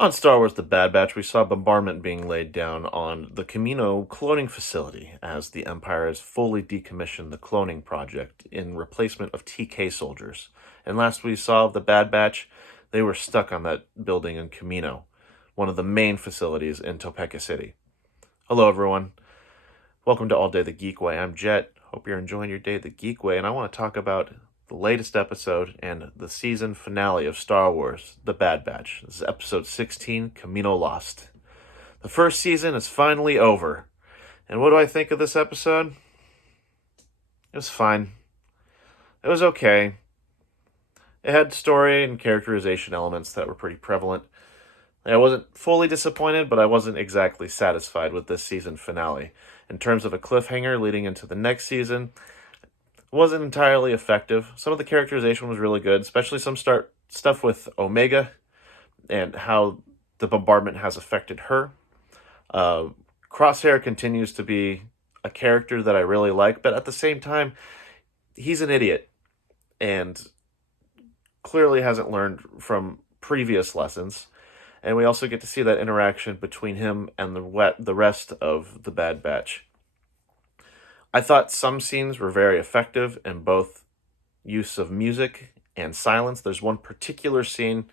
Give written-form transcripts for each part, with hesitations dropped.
On Star Wars The Bad Batch, we saw bombardment being laid down on the Kamino cloning facility as the Empire has fully decommissioned the cloning project in replacement of TK soldiers. And last we saw of The Bad Batch, they were stuck on that building in Kamino, one of the main facilities in Topeka City. Hello, everyone. Welcome to All Day the Geek Way. I'm Jet. Hope you're enjoying your day the Geek Way, and I want to talk about the latest episode and the season finale of Star Wars, The Bad Batch. This is episode 16, Kamino Lost. The first season is finally over. And what do I think of this episode? It was fine. It was okay. It had story and characterization elements that were pretty prevalent. I wasn't fully disappointed, but I wasn't exactly satisfied with this season finale. In terms of a cliffhanger leading into the next season, wasn't entirely effective. Some of the characterization was really good, especially some stuff with Omega and how the bombardment has affected her. Crosshair continues to be a character that I really like, but at the same time, he's an idiot and clearly hasn't learned from previous lessons. And we also get to see that interaction between him and the rest of the Bad Batch. I thought some scenes were very effective in both use of music and silence. There's one particular scene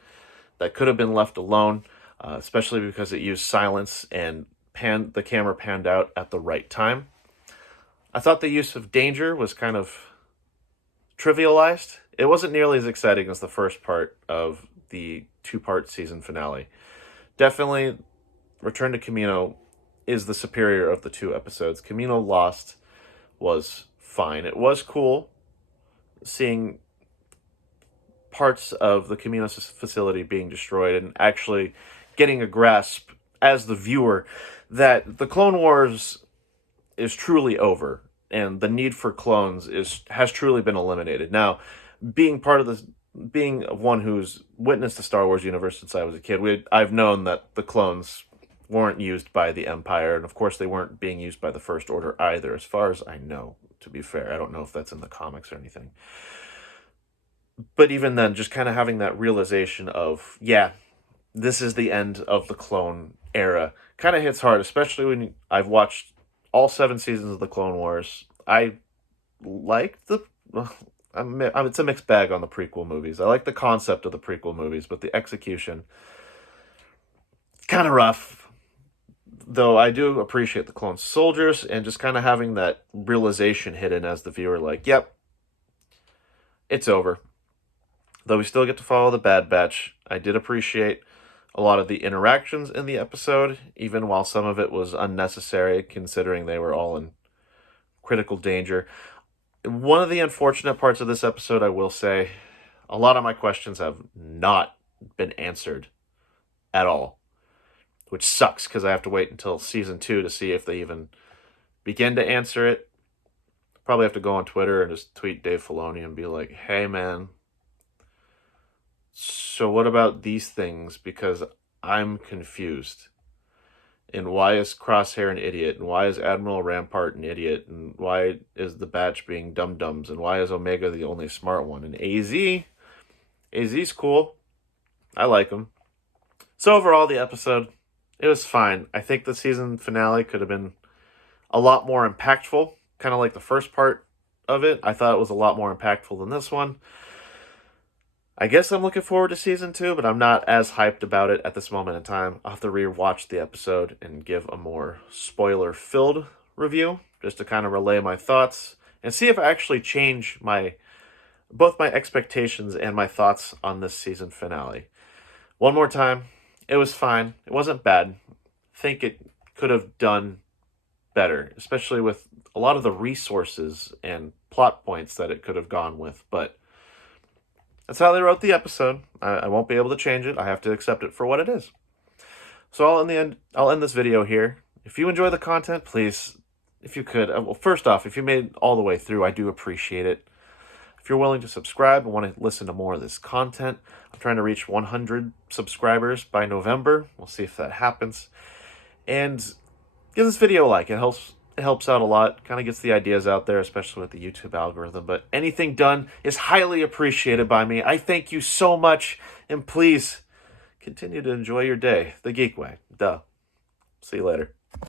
that could have been left alone, especially because it used silence and the camera panned out at the right time. I thought the use of danger was kind of trivialized. It wasn't nearly as exciting as the first part of the two-part season finale. Definitely, Return to Kamino is the superior of the two episodes. Kamino Lost was fine. It was cool seeing parts of the Kamino facility being destroyed and actually getting a grasp as the viewer that the Clone Wars is truly over and the need for clones has truly been eliminated. Now, being one who's witnessed the Star Wars universe since I was a kid, I've known that the clones weren't used by the Empire, and of course they weren't being used by the First Order either, as far as I know, to be fair. I don't know if that's in the comics or anything. But even then, just kind of having that realization of, yeah, this is the end of the clone era, kind of hits hard, especially when I've watched all 7 seasons of the Clone Wars. I like it's a mixed bag on the prequel movies. I like the concept of the prequel movies, but the execution, kind of rough. Though I do appreciate the clone soldiers and just kind of having that realization hidden as the viewer, like, yep, it's over. Though we still get to follow the Bad Batch, I did appreciate a lot of the interactions in the episode, even while some of it was unnecessary, considering they were all in critical danger. One of the unfortunate parts of this episode, I will say, a lot of my questions have not been answered at all, which sucks because I have to wait until season 2 to see if they even begin to answer it. Probably have to go on Twitter and just tweet Dave Filoni and be like, hey man, so what about these things? Because I'm confused. And why is Crosshair an idiot? And why is Admiral Rampart an idiot? And why is the Batch being dum-dums? And why is Omega the only smart one? And AZ's cool. I like him. So overall, the episode, it was fine. I think the season finale could have been a lot more impactful, kind of like the first part of it. I thought it was a lot more impactful than this one. I guess I'm looking forward to season 2, but I'm not as hyped about it at this moment in time. I'll have to rewatch the episode and give a more spoiler-filled review, just to kind of relay my thoughts and see if I actually change both my expectations and my thoughts on this season finale. One more time, it was fine. It wasn't bad. I think it could have done better, especially with a lot of the resources and plot points that it could have gone with, but that's how they wrote the episode. I won't be able to change it. I have to accept it for what it is. So I'll end this video here. If you enjoy the content, please, if you could, well, first off, if you made it all the way through, I do appreciate it. If you're willing to subscribe and want to listen to more of this content, I'm trying to reach 100 subscribers by November. We'll see if that happens. And give this video a like. It helps out a lot. Kind of gets the ideas out there, especially with the YouTube algorithm. But anything done is highly appreciated by me. I thank you so much. And please continue to enjoy your day the geek way. Duh. See you later.